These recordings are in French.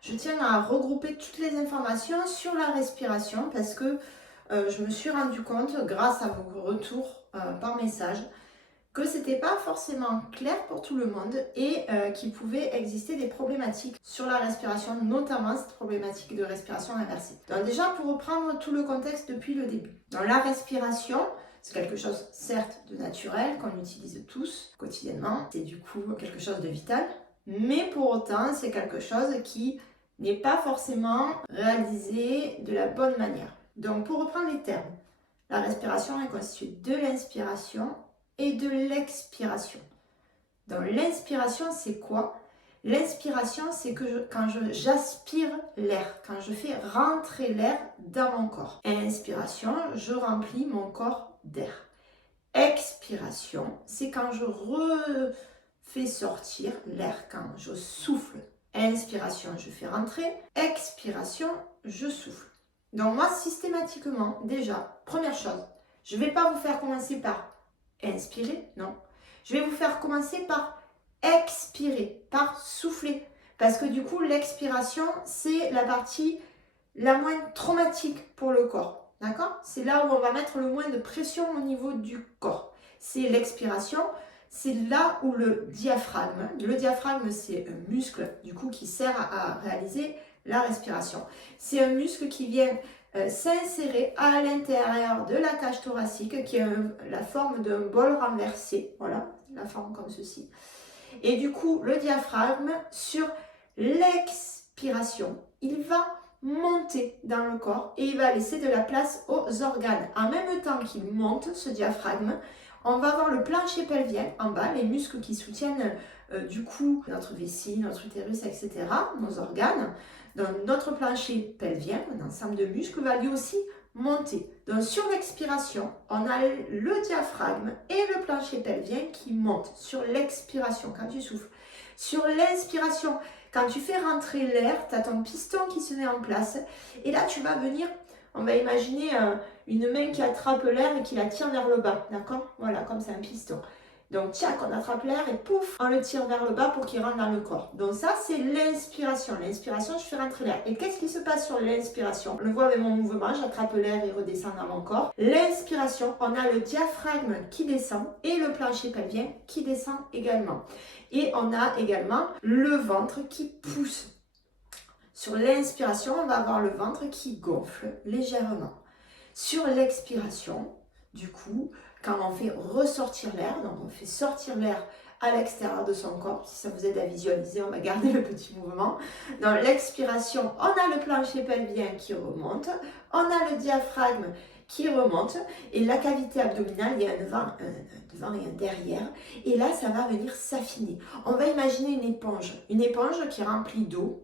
je tiens à regrouper toutes les informations sur la respiration parce que je me suis rendu compte, grâce à vos retours par message, que c'était pas forcément clair pour tout le monde et qu'il pouvait exister des problématiques sur la respiration, notamment cette problématique de respiration inversée. Donc déjà, pour reprendre tout le contexte depuis le début. Dans la respiration, c'est quelque chose, certes, de naturel, qu'on utilise tous quotidiennement. C'est du coup quelque chose de vital. Mais pour autant, c'est quelque chose qui n'est pas forcément réalisé de la bonne manière. Donc, pour reprendre les termes, la respiration est constituée de l'inspiration et de l'expiration. Donc, l'inspiration, c'est quoi? L'inspiration, c'est que quand j'aspire l'air, quand je fais rentrer l'air dans mon corps. Inspiration, je remplis mon corps d'air. Expiration, c'est quand je refais sortir l'air, quand je souffle. Inspiration, je fais rentrer. Expiration, je souffle. Donc moi, systématiquement, déjà, première chose, je ne vais pas vous faire commencer par inspirer, non. Je vais vous faire commencer par expirer, par souffler. Parce que du coup, l'expiration, c'est la partie la moins traumatique pour le corps. D'accord? C'est là où on va mettre le moins de pression au niveau du corps. C'est l'expiration, c'est là où le diaphragme c'est un muscle du coup qui sert à réaliser la respiration. C'est un muscle qui vient s'insérer à l'intérieur de la cage thoracique qui a la forme d'un bol renversé. Voilà, la forme comme ceci. Et du coup, le diaphragme, sur l'expiration, il va monter dans le corps et il va laisser de la place aux organes. En même temps qu'il monte, ce diaphragme, on va avoir le plancher pelvien en bas, les muscles qui soutiennent du coup notre vessie, notre utérus, etc., nos organes. Donc notre plancher pelvien, un ensemble de muscles, va lui aussi monter. Donc sur l'expiration, on a le diaphragme et le plancher pelvien qui montent sur l'expiration quand tu souffles. Sur l'inspiration, quand tu fais rentrer l'air, tu as ton piston qui se met en place et là tu vas venir, on va imaginer une main qui attrape l'air et qui la tire vers le bas, d'accord? Voilà, comme c'est un piston. Donc tiens, on attrape l'air et pouf, on le tire vers le bas pour qu'il rentre dans le corps. Donc ça, c'est l'inspiration. L'inspiration, je fais rentrer l'air. Et qu'est-ce qui se passe sur l'inspiration? On le voit avec mon mouvement, j'attrape l'air et redescend dans mon corps. L'inspiration, on a le diaphragme qui descend et le plancher pelvien qui descend également. Et on a également le ventre qui pousse. Sur l'inspiration, on va avoir le ventre qui gonfle légèrement. Sur l'expiration, du coup, quand on fait ressortir l'air, donc on fait sortir l'air à l'extérieur de son corps, si ça vous aide à visualiser, on va garder le petit mouvement. Dans l'expiration, on a le plancher pelvien qui remonte, on a le diaphragme qui remonte, et la cavité abdominale, il y a un devant et un derrière, et là, ça va venir s'affiner. On va imaginer une éponge qui est remplie d'eau.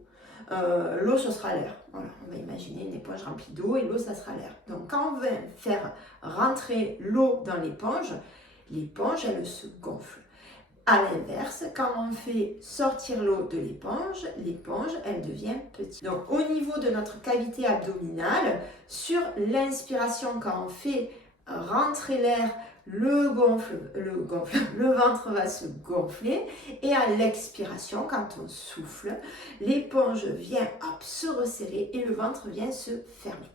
L'eau, ce sera l'air. Voilà, on va imaginer une éponge remplie d'eau et l'eau, ça sera l'air. Donc, quand on va faire rentrer l'eau dans l'éponge, elle se gonfle. À l'inverse, quand on fait sortir l'eau de l'éponge, elle devient petite. Donc, au niveau de notre cavité abdominale, sur l'inspiration, quand on fait rentrer l'air, le ventre va se gonfler, et à l'expiration, quand on souffle, l'éponge vient se resserrer et le ventre vient se fermer.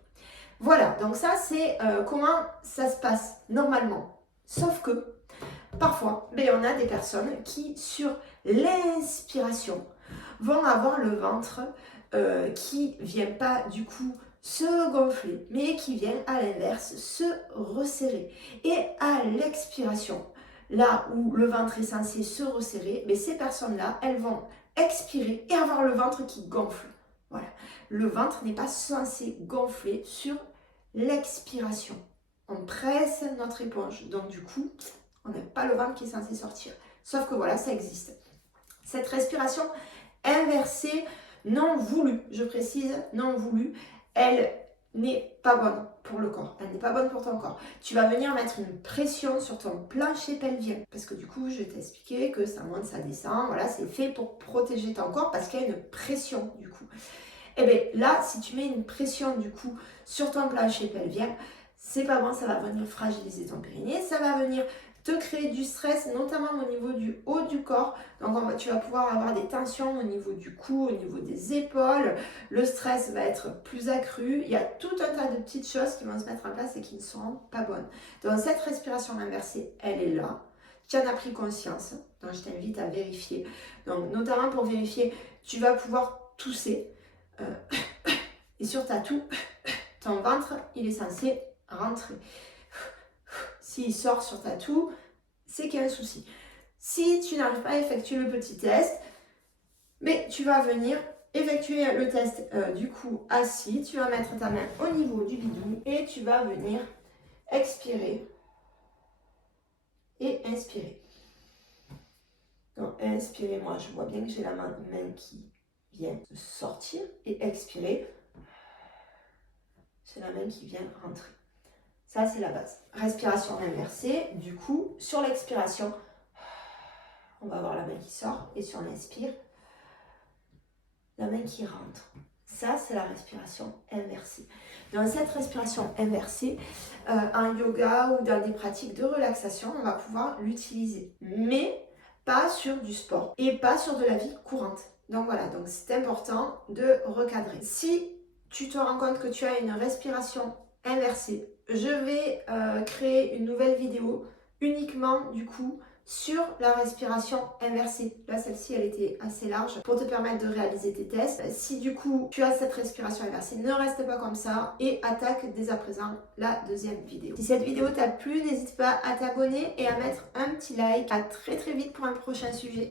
Voilà, donc ça c'est comment ça se passe normalement. Sauf que parfois, on a des personnes qui, sur l'inspiration, vont avoir le ventre qui ne vient pas du coup se gonfler, mais qui vient à l'inverse se resserrer. Et à l'expiration, là où le ventre est censé se resserrer, ces personnes-là, elles vont expirer et avoir le ventre qui gonfle. Voilà. Le ventre n'est pas censé gonfler sur l'expiration. On presse notre éponge, donc du coup, on n'a pas le ventre qui est censé sortir. Sauf que voilà, ça existe. Cette respiration inversée, non voulue, je précise, non voulue, elle n'est pas bonne pour le corps. Elle n'est pas bonne pour ton corps. Tu vas venir mettre une pression sur ton plancher pelvien. Parce que du coup, je vais t'expliquer que ça monte, ça descend. Voilà, c'est fait pour protéger ton corps parce qu'il y a une pression du coup. Et bien là, si tu mets une pression du coup sur ton plancher pelvien, c'est pas bon, ça va venir fragiliser ton périnée, ça va venir te créer du stress, notamment au niveau du haut du corps. Donc tu vas pouvoir avoir des tensions au niveau du cou, au niveau des épaules. Le stress va être plus accru. Il y a tout un tas de petites choses qui vont se mettre en place et qui ne seront pas bonnes. Donc cette respiration inversée, elle est là. Tu en as pris conscience. Donc je t'invite à vérifier. Donc notamment pour vérifier, tu vas pouvoir tousser. Et sur ta toux, ton ventre, il est censé rentrer. S'il sort sur ta toux, c'est qu'il y a un souci. Si tu n'arrives pas à effectuer le petit test, mais tu vas venir effectuer le test du coup assis. Tu vas mettre ta main au niveau du bidou et tu vas venir expirer et inspirer. Donc inspirer, moi je vois bien que j'ai la main qui vient de sortir et expirer. C'est la main qui vient rentrer. Ça, c'est la base. Respiration inversée. Du coup, sur l'expiration, on va avoir la main qui sort. Et sur l'inspire, la main qui rentre. Ça, c'est la respiration inversée. Dans cette respiration inversée, en yoga ou dans des pratiques de relaxation, on va pouvoir l'utiliser. Mais pas sur du sport et pas sur de la vie courante. Donc voilà, donc c'est important de recadrer. Si tu te rends compte que tu as une respiration inversée, je vais créer une nouvelle vidéo uniquement du coup sur la respiration inversée. Là, celle-ci, elle était assez large pour te permettre de réaliser tes tests. Si du coup, tu as cette respiration inversée, ne reste pas comme ça et attaque dès à présent la deuxième vidéo. Si cette vidéo t'a plu, n'hésite pas à t'abonner et à mettre un petit like. À très vite pour un prochain sujet.